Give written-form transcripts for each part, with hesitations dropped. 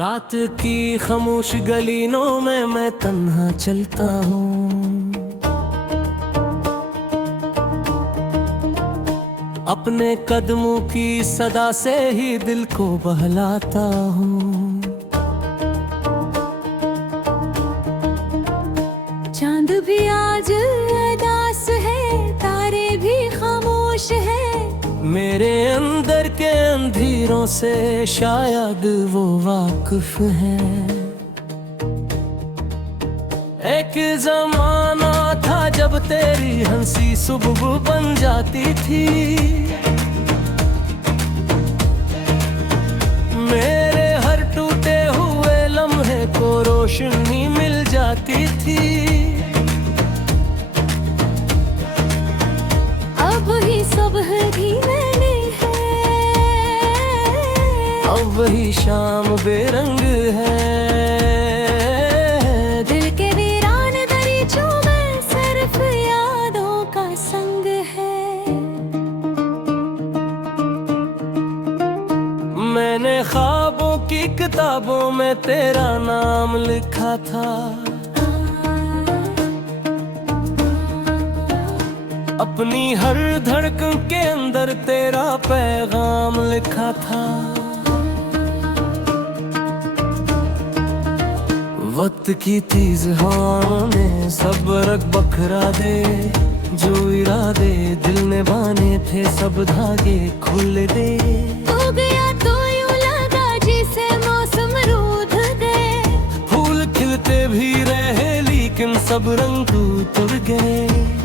रात की खामोश गलियों में मैं तन्हा चलता हूँ। अपने कदमों की सदा से ही दिल को बहलाता हूँ। चांद भी आज उदास है, तारे भी खामोश है। मेरे अंदर के अंधेरों से शायद वो वाकिफ है। एक जमाना था जब तेरी हंसी सुबह बन जाती थी। मेरे हर टूटे हुए लम्हे को रोशनी मिल जाती थी। अब ही सुबह भी मैंने है, अब वही शाम बेरंग है। दिल के वीरान दरीचों में सिर्फ यादों का संग है। मैंने ख्वाबों की किताबों में तेरा नाम लिखा था। अपनी हर धड़कन के अंदर तेरा पैगाम लिखा था। वक्त की तेज हवाओं ने सब रंग बखरा दे। जो इरादे दिल ने बाने थे सब धागे खोल दे। हो गया तो यूं लगा जिसे मौसम रूठ गए। फूल खिलते भी रहे लेकिन सब रंग उतर गए।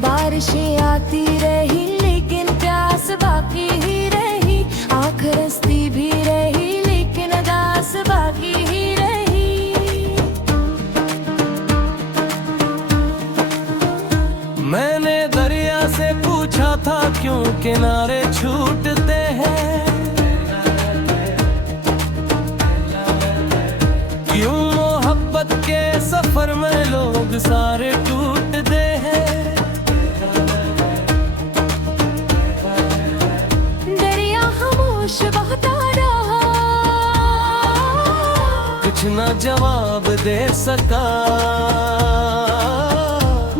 बारिशें आती रही लेकिन प्यास बाकी ही रही। आँख रस्ती भी रही लेकिन अदास बाकी ही रही। मैंने दरिया से पूछा था क्यों किनारे छूटते हैं। क्यों मोहब्बत के सफर में लोग सारे टूटते हैं। दरिया खामोश बहता रहा, कुछ न जवाब दे सका।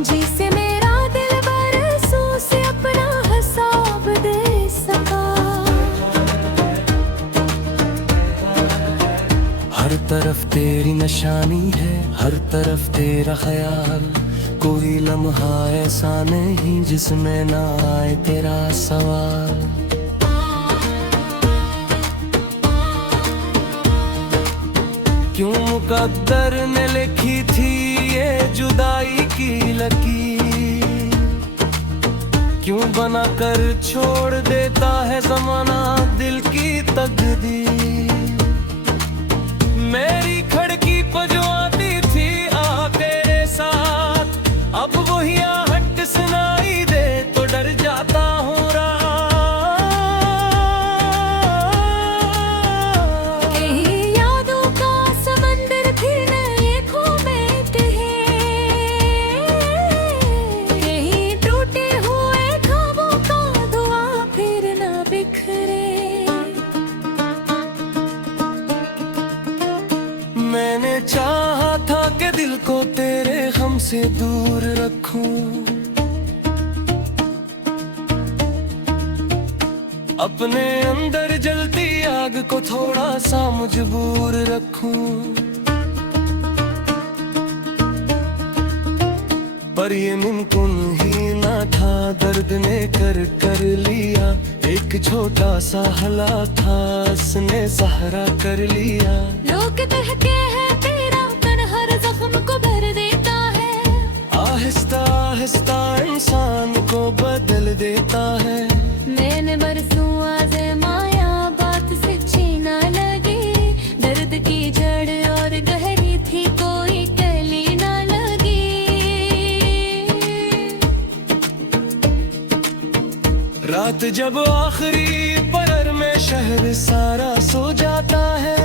जिसे मेरा दिल बरसों से अपना हिसाब दे सका। हर तरफ तेरी निशानी है, हर तरफ तेरा ख्याल। कोई लम्हा ऐसा नहीं जिसमें ना आए तेरा सवाल। क्यों मुकद्दर ने लिखी थी ये जुदाई की लकीर। क्यों बना कर छोड़ देता है जमाना दिल की तकदीर। मेरी खिड़की पर जो आती थी आ तेरे साथ, अब वही आहट सुनाई दे तो डर जाता हूँ रात। कहीं यादों का समंदर फिर नए खोमेट है। कहीं टूटे हुए ख्वाबों का धुआं फिर न बिखरे। मैंने चाहा था कि दिल को तेरे गम से दूर रखूं। अपने अंदर जलती आग को थोड़ा सा मजबूर रखूं। पर ये मुमकिन ही ना था, दर्द ने कर लिया। एक छोटा सा हला था उसने सहारा कर लिया। लोग कहते हैं तेरा तन हर जख्म को भर देता है। आहिस्ता आहिस्ता इंसान को बदल देता है। मैंने बरसों आज़माया बात सच्ची ना लगी। दर्द की जड़ और गहरी थी कोई कली ना लगी। रात जब आखिरी पहर में शहर सारा सो जाता है,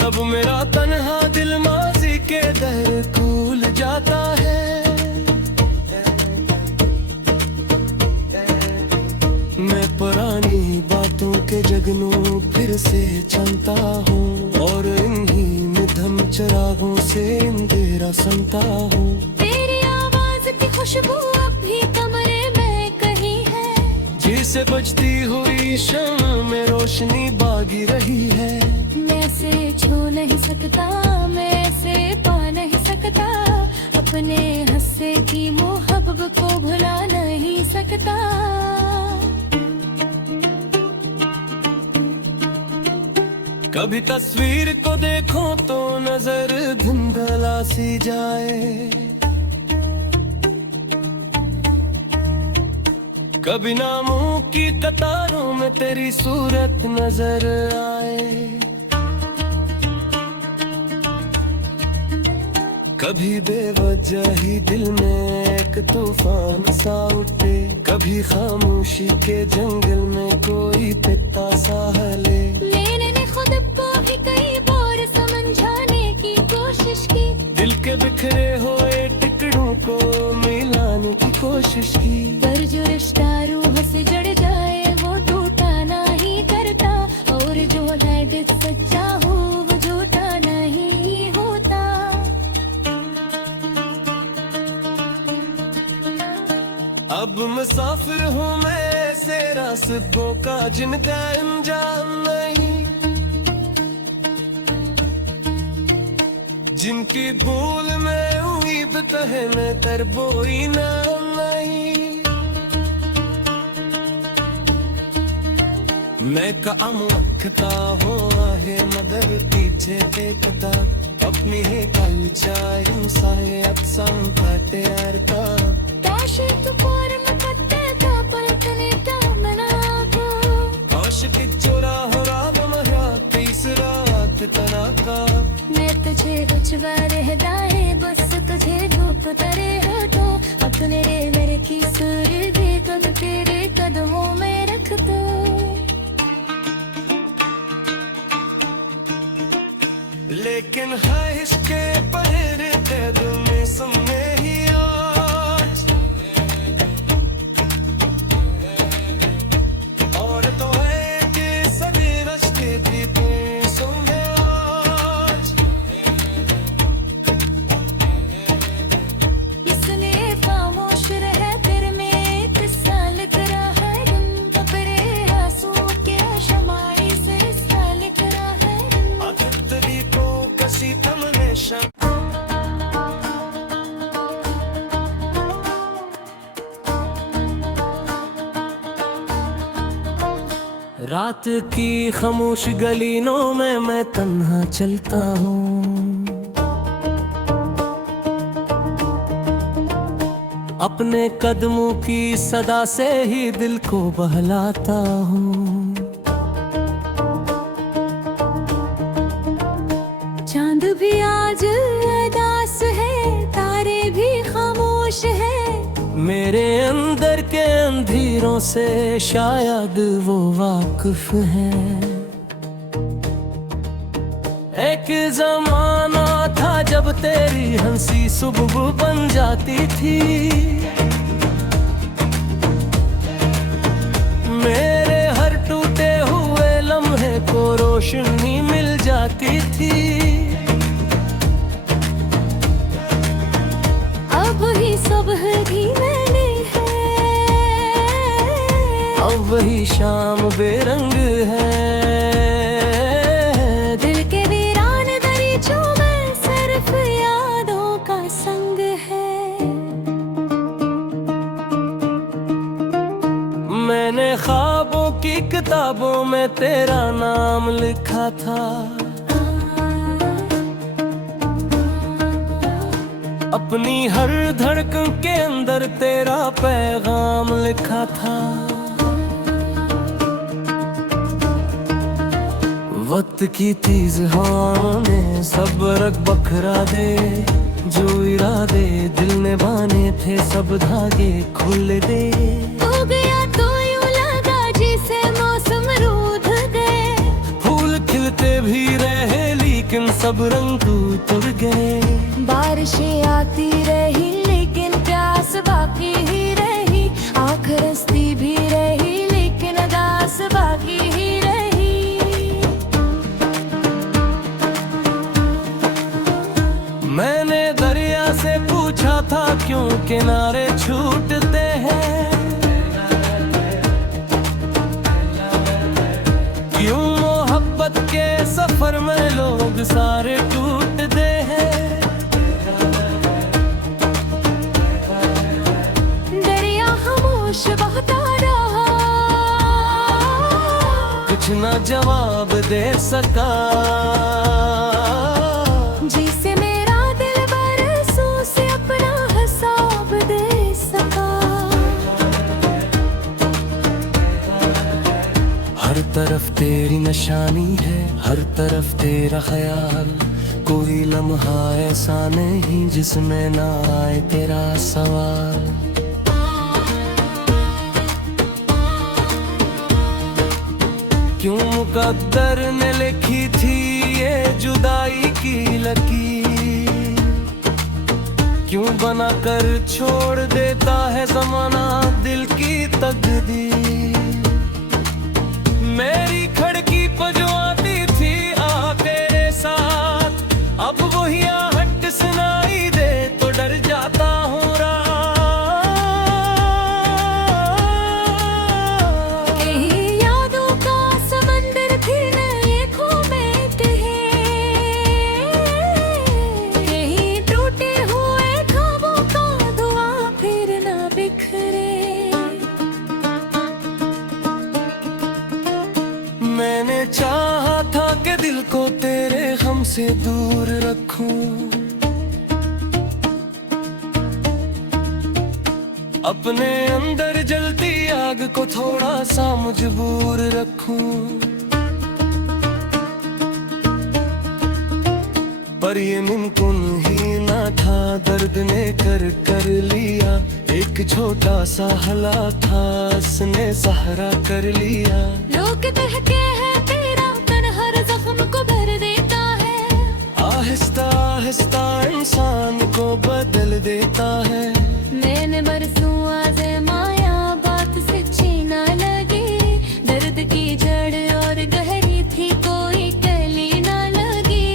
तब मेरा तन्हा दिल माजी के दर खुल जाता है। मैं पुरानी बातों के से चलता हूँ और इन्हीं निधन चिरागों से अंधेरा सुनता हूँ। तेरी आवाज की खुशबू अब भी कमरे में कहीं है, जिसे बजती हुई शम्म में रोशनी बागी रही है। मैं से छू नहीं सकता, मैं से पा नहीं सकता, अपने हंसे की मोहब्बत को भुला नहीं सकता। कभी तस्वीर को देखो तो नजर धुंधला सी जाए, कभी नामों की कतारों में तेरी सूरत नजर आए। कभी बेवजह ही दिल में एक तूफान सा उठे, कभी खामोशी के जंगल में कोई पिता सा हले। मैंने खुद को भी कई बार समझाने की कोशिश की, दिल के बिखरे हुए टुकड़ों को मिलाने की कोशिश की, पर जो रिश्ता रूह से जड़ जाए वो टूटा नहीं करता, और जो है दिल सच्चा हो वो झूठा नहीं होता। अब मुसाफिर हूँ मैं ऐसे रास्तों का जिनका अंजाम नहीं, जिनकी भूल में हुई बतहे में तरबोई नाम नहीं। मैं काम रखता हूँ आहे मगर पीछे देखता, अपनी है कल चाहे इंसान अक्सम पाते यार का। काशी तू पार में पत्ते था पलकने का मना को, आशिक चोरा हो राग मरा तीसरा रात तना का। मैं तुझे कुछ रह जाए बस तुझे धूप तरे हो तो, अपने मेरे की सुर भी कब तेरे कदमों में रख दो। लेकिन है इसके पहरे कैद में सुनने ही आज, और तो है कि सभी रश्ते पीते सुनने आज। इसलिए खामोश रह तेरे में किस्सा लिख रहा है, तुम अपने आंसुओं के शमाई से हिस्सा लिख रहा है। अतरी को कसी तमनेशा रात की खामोश गलियों में मैं तन्हा चलता हूँ, अपने कदमों की सदा से ही दिल को बहलाता हूँ। चांद भी आज उदास है, तारे भी खामोश है, मेरे अंदर के अंधेरों से शायद वो वाकिफ है। एक जमाना था जब तेरी हंसी सुबह बन जाती थी, मेरे हर टूटे हुए लम्हे को रोशनी मिल जाती थी। अब ही सुबह भी मैंने है, अब वही शाम बेरंग है, दिल के वीरान दरीचों में सिर्फ यादों का संग है। मैंने ख्वाबों की किताबों में तेरा नाम लिखा था, अपनी हर धड़कन के अंदर तेरा पैगाम लिखा था। वक्त की तेज हवाओं ने सब रग बखरा दे, जो इरादे दिल ने बाने थे सब धागे खुल दे। हो गया तो यूं लगा जिसे मौसम रूठ गए, फूल खिलते भी रहे लेकिन सब रंग उतर गए। बारिशें आती रही लेकिन प्यास बाकी ही रही, आँख रस्ती भी रही लेकिन दास बाकी ही रही। मैंने दरिया से पूछा था क्यों किनारे छूटते हैं, क्यों मोहब्बत के सफर में लोग सारे टूटते हैं। दरिया खामोश बहता रहा, कुछ न जवाब दे सका, जिसे मेरा दिल बरसों से अपना हिसाब दे सका। हर तरफ तेरी निशानी है, हर तरफ तेरा ख्याल, कोई लम्हा ऐसा नहीं जिसमें ना आए तेरा सवाल। क्यों मुकद्दर ने लिखी थी ये जुदाई की लकीर, क्यों बना कर छोड़ देता है ज़माना दिल की तकदीर। मेरी खिड़की पर जो आती थी आ तेरे साथ, अब वही आहट सुनाई दे तो डर जाता हूँ मैंने चाहा था कि दिल को तेरे गम से दूर रखूं, अपने अंदर जलती आग को थोड़ा सा मजबूर रखूं। पर ये मुमकिन ही ना था, दर्द ने कर लिया, एक छोटा सा हला था उसने सहारा कर लिया। लोग कहते हैं तेरा तन हर जख्म को भर देता है, आहिस्ता आहिस्ता इंसान को बदल देता है। मैंने बरसों आज़माया बात सच्ची ना लगी, दर्द की जड़ और गहरी थी कोई कली ना लगी।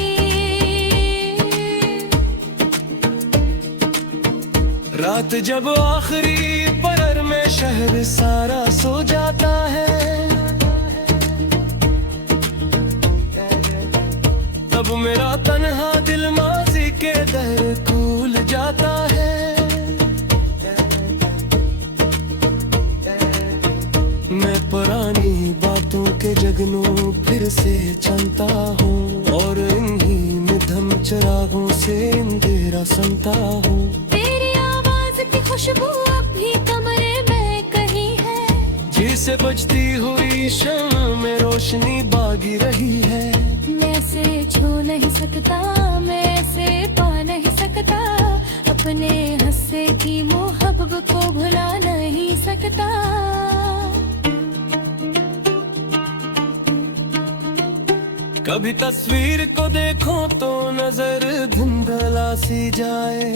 रात जब आखिरी पहर में शहर सारा सो जाता है, तब मेरा तन्हा दिल माजी के दर भूल जाता है। मैं पुरानी बातों के जगनों फिर से चलता हूँ, और इन्हीं निधम चिरागों से अंधेरा सुनता हूँ। तेरी आवाज की खुशबू अब भी कमरे में कहीं है, जिसे बजती हुई शम्म में रोशनी बागी रही है। मैं से छू नहीं सकता, मैं से पा नहीं सकता, अपने हंसे की मोहब्बत को भुला नहीं सकता। कभी तस्वीर को देखो तो नजर धुंधला सी जाए,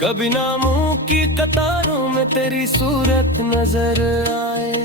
कभी नामों की कतारों में तेरी सूरत नजर आए,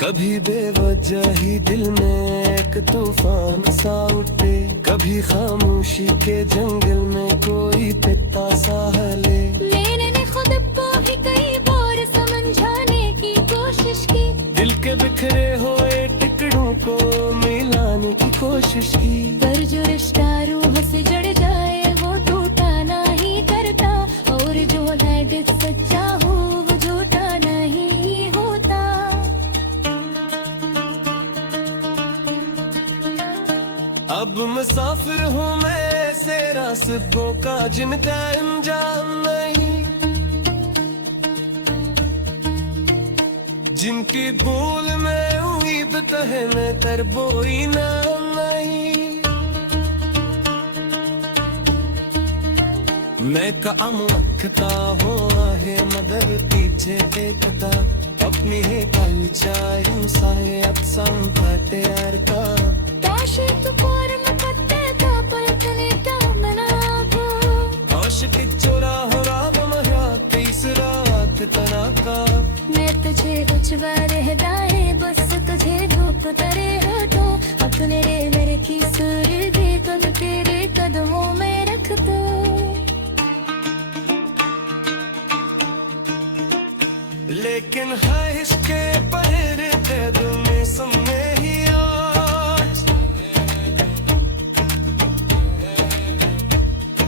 कभी बेवजह ही दिल में एक तूफान सा उठे, कभी खामोशी के जंगल में कोई पिता सा हले। मैंने खुद को भी कई बार समझाने की कोशिश की, दिल के बिखरे हुए टुकड़ों को मिलाने की कोशिश की। पर जो रिश्ता रूह से जड़ जाए वो टूटा नहीं करता, और जो है सच्चा हो वो झूठा नहीं होता। अब मुसाफिर हूँ मैं ऐसे रास्तों का जिनका अंजाम नहीं, जिनकी भूल में उम्मीद कहे में तरबोई ना नहीं। मैं काम रखता हुआ है मदर पीछे देखता, अपनी है पलचायूं साए अक्सम का तैयार का। ताशे तू कोर में पत्ते का पलकने का मनाबो, आशिक चोरा हो राब मरा तीसरा तना का। मैं तुझे कुछ जज्बा रहता है बस तुझे धूप करे हो तो अपने रेवर की सुर दे तुम तेरे कदमों में रख दो। लेकिन है इसके पहरे दिल में समय ही आज,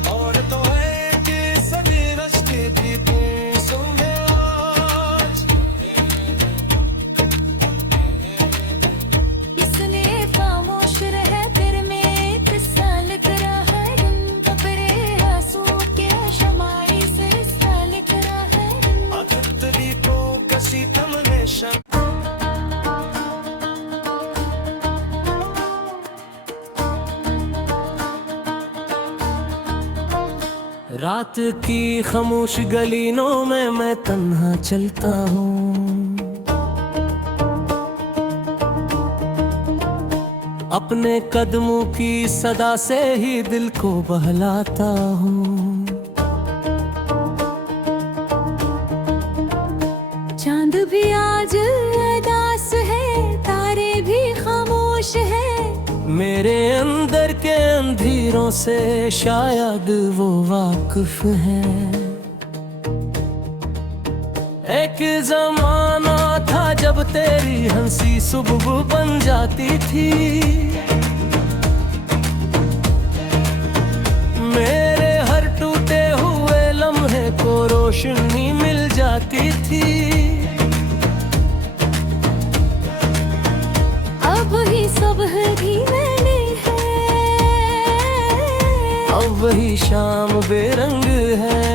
और तो है कि सभी रस्ते दीपे सुने आज। इसलिए खामोश रह तेरे में एक साल करा है अपने आंसुओं के शमाई से साल करा है अखतरी को कसी तमनेशा रात की खामोश गलियों में मैं तन्हा चलता हूँ, अपने कदमों की सदा से ही दिल को बहलाता हूँ। चांद भी आज उदास है तारे भी खामोश है मेरे अंदर के अंधेरों से शायद वो वाकिफ है। एक जमाना था जब तेरी हंसी सुबह बन जाती थी, मेरे हर टूटे हुए लम्हे को रोशनी मिल जाती थी। अब ही सुबह भी मैंने है अब वही शाम बेरंग है,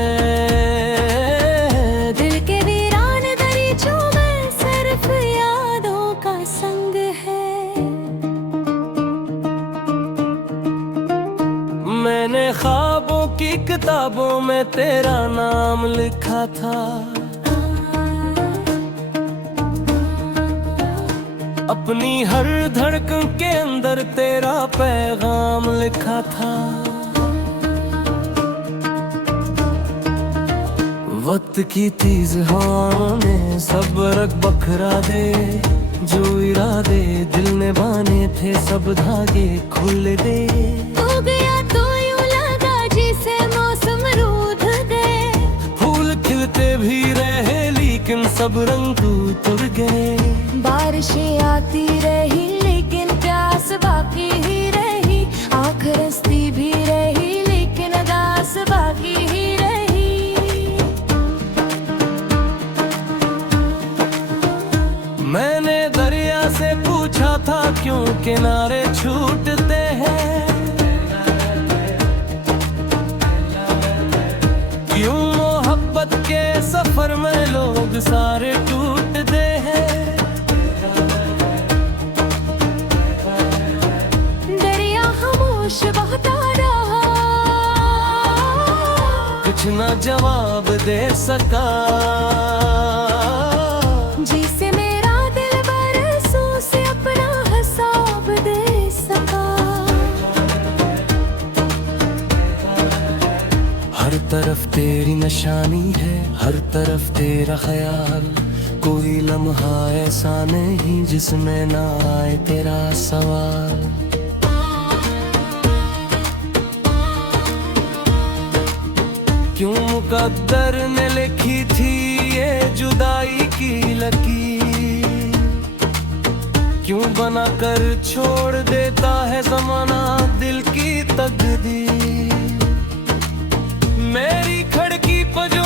दिल के वीरान दरीचों में सिर्फ यादों का संग है। मैंने ख्वाबों की किताबों में तेरा नाम लिखा था, अपनी हर धड़कन के अंदर तेरा पैगाम लिखा था। वक्त की तेज हवाओं ने सब रख बखरा दे, जो इरादे दिल ने बाने थे सब धागे खुल दे। हो गया तो यूं लगा जिसे मौसम रूठ गए, फूल खिलते भी रहे लेकिन सब रंग उतर गए। बारिशें आती रही लेकिन प्यास बाकी ही रही, आँख रसती भी रही लेकिन अदास बाकी ही रही। मैंने दरिया से पूछा था क्यों किनारे छूटते हैं, क्यों मोहब्बत के सफर में लोग सारे टूटते हैं। दरिया खामोश बहता रहा, कुछ न जवाब दे सका, जिसे मेरा दिल बरसों से अपना हिसाब दे सका। हर तरफ तेरी निशानी है, हर तरफ तेरा ख्याल, कोई लम्हा ऐसा नहीं जिसमें ना आए तेरा सवाल। क्यों मुकद्दर ने लिखी थी ये जुदाई की लकीर, क्यों बना कर छोड़ देता है ज़माना दिल की तकदीर। मेरी खिड़की पर जो